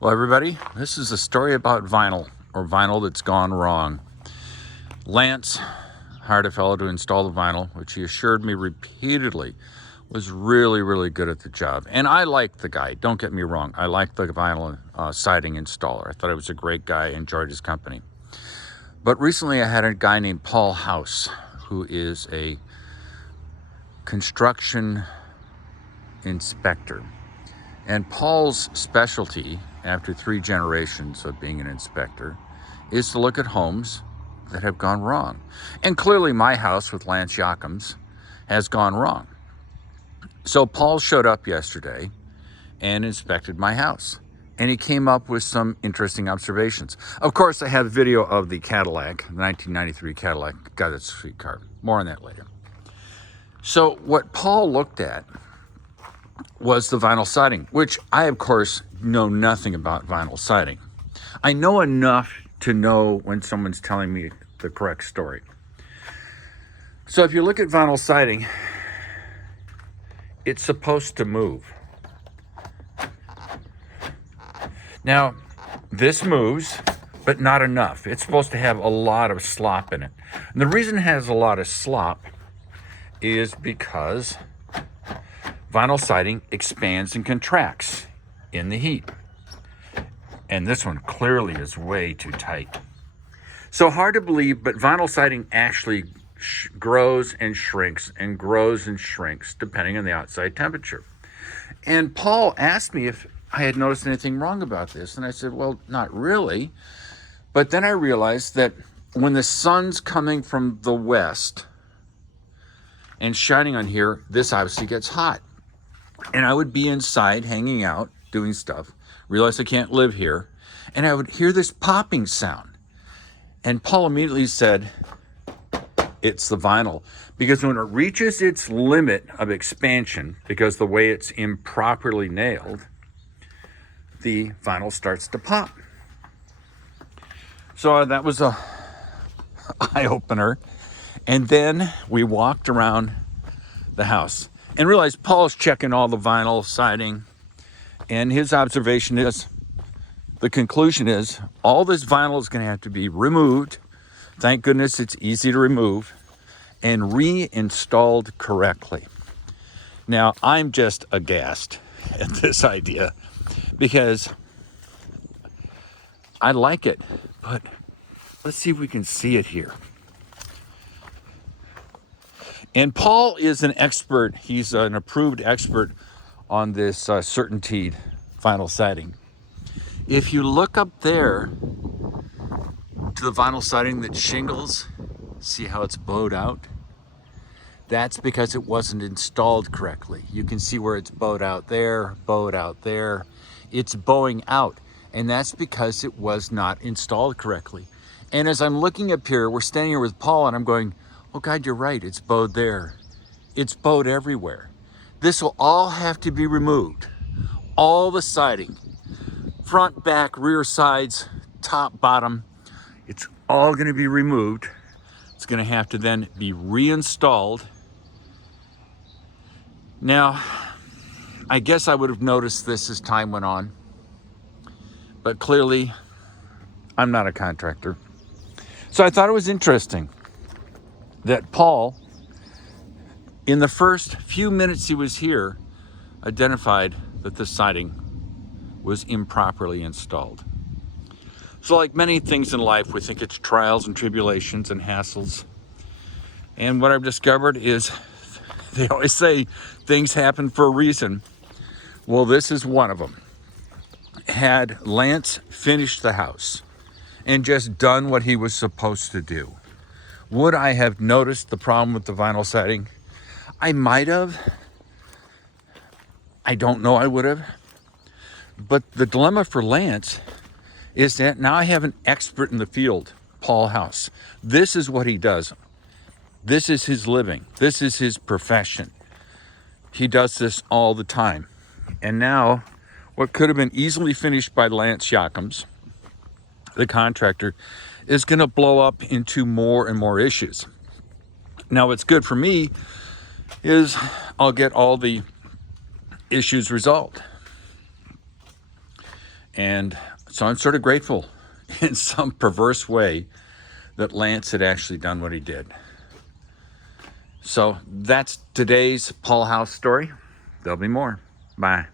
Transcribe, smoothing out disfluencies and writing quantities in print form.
Well, everybody, this is a story about vinyl, or vinyl that's gone wrong. Lance hired a fellow to install the vinyl, which he assured me repeatedly was really, really good at the job. And I liked the guy, don't get me wrong. I liked the vinyl siding installer. I thought he was a great guy, enjoyed his company. But recently I had a guy named Paul House, who is a construction inspector. And Paul's specialty, after 3 generations of being an inspector, is to look at homes that have gone wrong. And clearly my house with Lance Jochims has gone wrong. So Paul showed up yesterday and inspected my house. And he came up with some interesting observations. Of course, I have a video of the Cadillac, the 1993 Cadillac. God, that's a sweet car. More on that later. So what Paul looked at was the vinyl siding, which I, of course, know nothing about vinyl siding. I know enough to know when someone's telling me the correct story. So if you look at vinyl siding, it's supposed to move. Now, this moves, but not enough. It's supposed to have a lot of slop in it. And the reason it has a lot of slop is because vinyl siding expands and contracts in the heat. And this one clearly is way too tight. So hard to believe, but vinyl siding actually grows and shrinks and grows and shrinks depending on the outside temperature. And Paul asked me if I had noticed anything wrong about this. And I said, well, not really. But then I realized that when the sun's coming from the west and shining on here, this obviously gets hot. And I would be inside hanging out, doing stuff, realize I can't live here, and I would hear this popping sound. And Paul immediately said, it's the vinyl. Because when it reaches its limit of expansion, because the way it's improperly nailed, the vinyl starts to pop. So that was a eye-opener. And then we walked around the house and realized Paul's checking all the vinyl siding. And his observation is, the conclusion is, all this vinyl is going to have to be removed. Thank goodness it's easy to remove, and reinstalled correctly. Now, I'm just aghast at this idea because I like it, but let's see if we can see it here. And Paul is an expert. He's an approved expert on this certainteed vinyl siding. If you look up there to the vinyl siding that shingles, see how it's bowed out? That's because it wasn't installed correctly. You can see where it's bowed out there, bowed out there. It's bowing out, and that's because it was not installed correctly. And as I'm looking up here, we're standing here with Paul, and I'm going, oh God, you're right, it's bowed there. It's bowed everywhere. This will all have to be removed. All the siding, front, back, rear sides, top, bottom, it's all gonna be removed. It's gonna have to then be reinstalled. Now, I guess I would have noticed this as time went on, but clearly I'm not a contractor. So I thought it was interesting that Paul, in the first few minutes he was here, identified that the siding was improperly installed. So like many things in life, we think it's trials and tribulations and hassles. And what I've discovered is, they always say things happen for a reason. Well, this is one of them. Had Lance finished the house and just done what he was supposed to do, would I have noticed the problem with the vinyl siding? I might have. I don't know I would have. But the dilemma for Lance is that now I have an expert in the field, Paul House. This is what he does. This is his living. This is his profession. He does this all the time. And now, what could have been easily finished by Lance Jochims, the contractor, is going to blow up into more and more issues. Now, what's good for me is I'll get all the issues resolved. And so I'm sort of grateful in some perverse way that Lance had actually done what he did. So that's today's Paul House story. There'll be more. Bye.